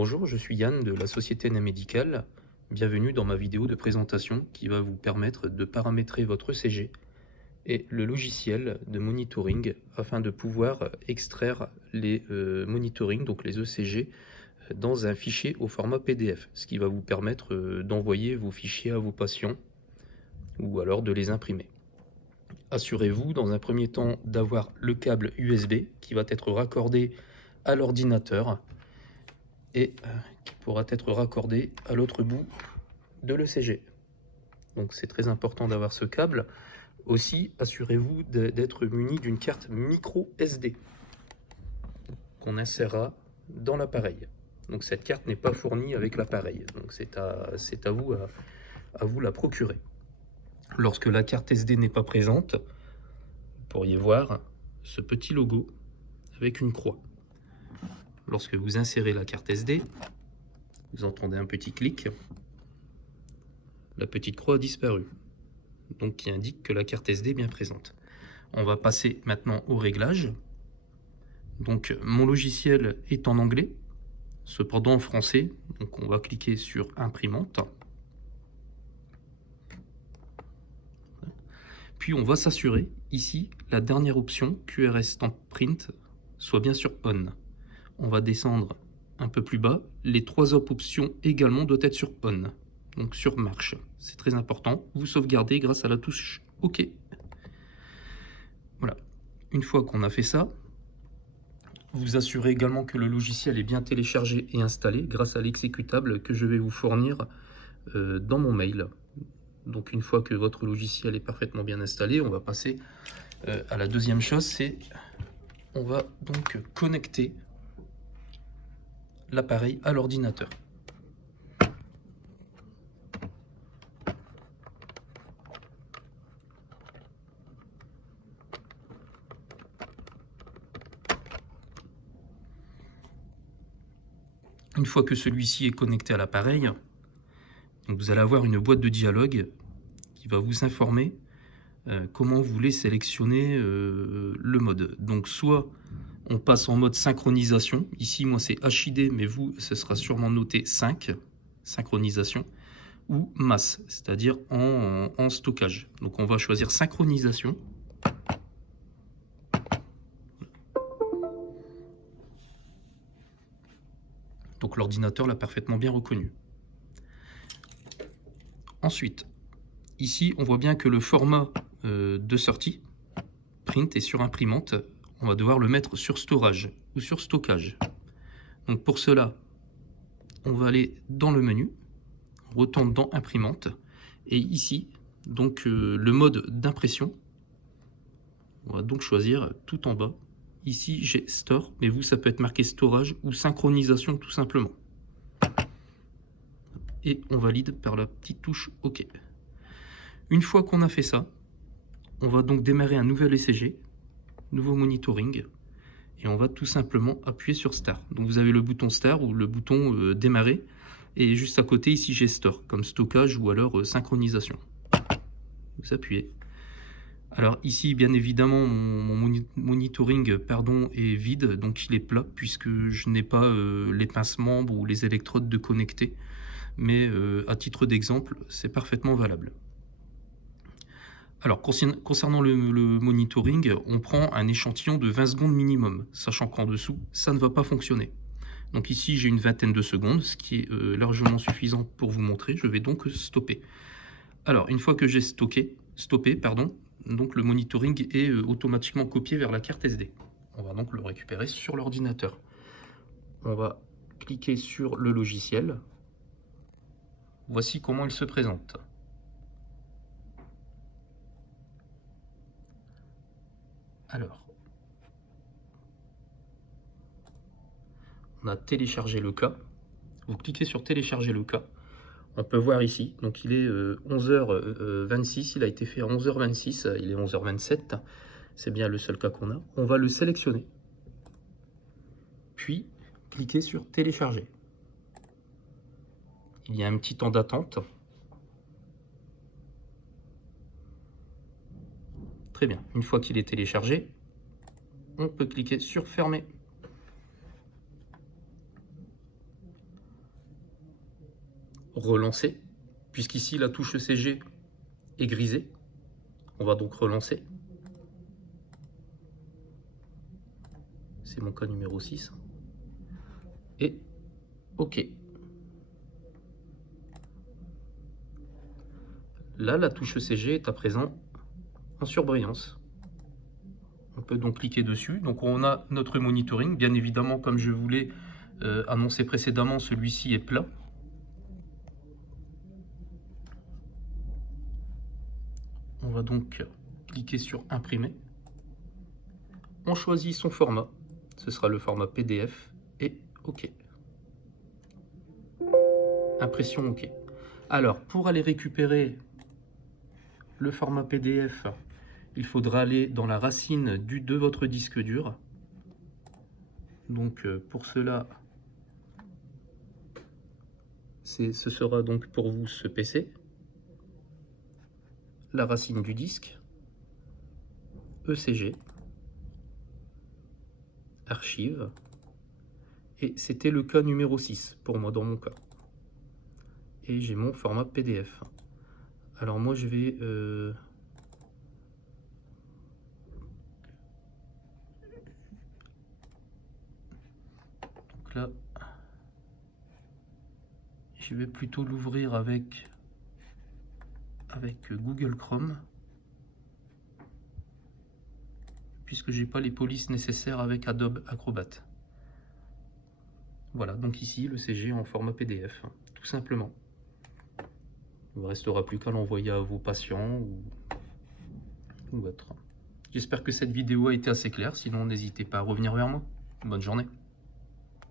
Bonjour, je suis Yann de la société Namédical. Bienvenue dans ma vidéo de présentation qui va vous permettre de paramétrer votre ECG et le logiciel de monitoring afin de pouvoir extraire les monitoring, donc les ECG, dans un fichier au format PDF, ce qui va vous permettre d'envoyer vos fichiers à vos patients ou alors de les imprimer. Assurez-vous dans un premier temps d'avoir le câble USB qui va être raccordé à l'ordinateur et qui pourra être raccordé à l'autre bout de l'ECG. Donc c'est très important d'avoir ce câble. Aussi, assurez-vous d'être muni d'une carte micro SD qu'on insérera dans l'appareil. Donc cette carte n'est pas fournie avec l'appareil, donc c'est à vous la procurer. Lorsque la carte SD n'est pas présente, vous pourriez voir ce petit logo avec une croix. Lorsque vous insérez la carte SD, vous entendez un petit clic, la petite croix a disparu, donc qui indique que la carte SD est bien présente. On va passer maintenant au réglage. Donc mon logiciel est en anglais, cependant en français, donc on va cliquer sur imprimante. Puis on va s'assurer, ici, la dernière option, QRS Stamp Print, soit bien sûr on. On va descendre un peu plus bas, les trois autres options également doivent être sur on, donc sur marche. C'est très important, vous sauvegardez grâce à la touche OK. Voilà, une fois qu'on a fait ça, vous assurez également que le logiciel est bien téléchargé et installé grâce à l'exécutable que je vais vous fournir dans mon mail. Donc une fois que votre logiciel est parfaitement bien installé, on va passer à la deuxième chose, c'est on va donc connecter l'appareil à l'ordinateur. Une fois que celui-ci est connecté à l'appareil, vous allez avoir une boîte de dialogue qui va vous informer comment vous voulez sélectionner le mode. Donc soit on passe en mode synchronisation, ici moi c'est HID mais vous ce sera sûrement noté 5, synchronisation, ou masse, c'est-à-dire en stockage. Donc on va choisir synchronisation. Donc l'ordinateur l'a parfaitement bien reconnu. Ensuite, ici on voit bien que le format de sortie, print est sur imprimante, on va devoir le mettre sur storage ou sur stockage. Donc pour cela, on va aller dans le menu, on retourne dans imprimante, et ici, donc le mode d'impression, on va donc choisir tout en bas. Ici j'ai store, mais vous ça peut être marqué storage ou synchronisation tout simplement. Et on valide par la petite touche OK. Une fois qu'on a fait ça, on va donc démarrer un nouvel ECG, nouveau monitoring, et on va tout simplement appuyer sur Start. Donc vous avez le bouton Start ou le bouton démarrer, et juste à côté ici j'ai Store, comme stockage ou alors synchronisation. Vous appuyez. Alors ici bien évidemment mon monitoring est vide, donc il est plat puisque je n'ai pas les pinces-membres ou les électrodes de connecter, mais à titre d'exemple c'est parfaitement valable. Alors, concernant le monitoring, on prend un échantillon de 20 secondes minimum, sachant qu'en dessous, ça ne va pas fonctionner. Donc ici, j'ai une vingtaine de secondes, ce qui est largement suffisant pour vous montrer. Je vais donc stopper. Alors, une fois que j'ai stoppé, donc le monitoring est automatiquement copié vers la carte SD. On va donc le récupérer sur l'ordinateur. On va cliquer sur le logiciel. Voici comment il se présente. Alors, on a téléchargé le cas. Vous cliquez sur télécharger le cas. On peut voir ici, donc il est 11h26, il a été fait à 11h26, il est 11h27, c'est bien le seul cas qu'on a. On va le sélectionner, puis cliquer sur télécharger. Il y a un petit temps d'attente. Très bien, une fois qu'il est téléchargé, on peut cliquer sur fermer. relancer, puisqu'ici la touche ECG est grisée. On va donc relancer. C'est mon cas numéro 6. Et OK. Là, la touche ECG est à présent en surbrillance. On peut donc cliquer dessus. Donc on a notre monitoring. Bien évidemment, comme je vous l'ai annoncé précédemment, celui-ci est plat. On va donc cliquer sur imprimer. On choisit son format. Ce sera le format PDF et OK. Impression OK. Alors, pour aller récupérer le format PDF, il faudra aller dans la racine de votre disque dur. Donc pour cela, ce sera donc pour vous ce PC, la racine du disque, ECG, archives, et c'était le cas numéro 6 pour moi dans mon cas. Et j'ai mon format PDF. Alors moi je vais donc là je vais plutôt l'ouvrir avec Google Chrome, puisque j'ai pas les polices nécessaires avec Adobe Acrobat. Voilà, donc ici le CG en format PDF, tout simplement. Il ne restera plus qu'à l'envoyer à vos patients ou autre. J'espère que cette vidéo a été assez claire, sinon n'hésitez pas à revenir vers moi. Bonne journée.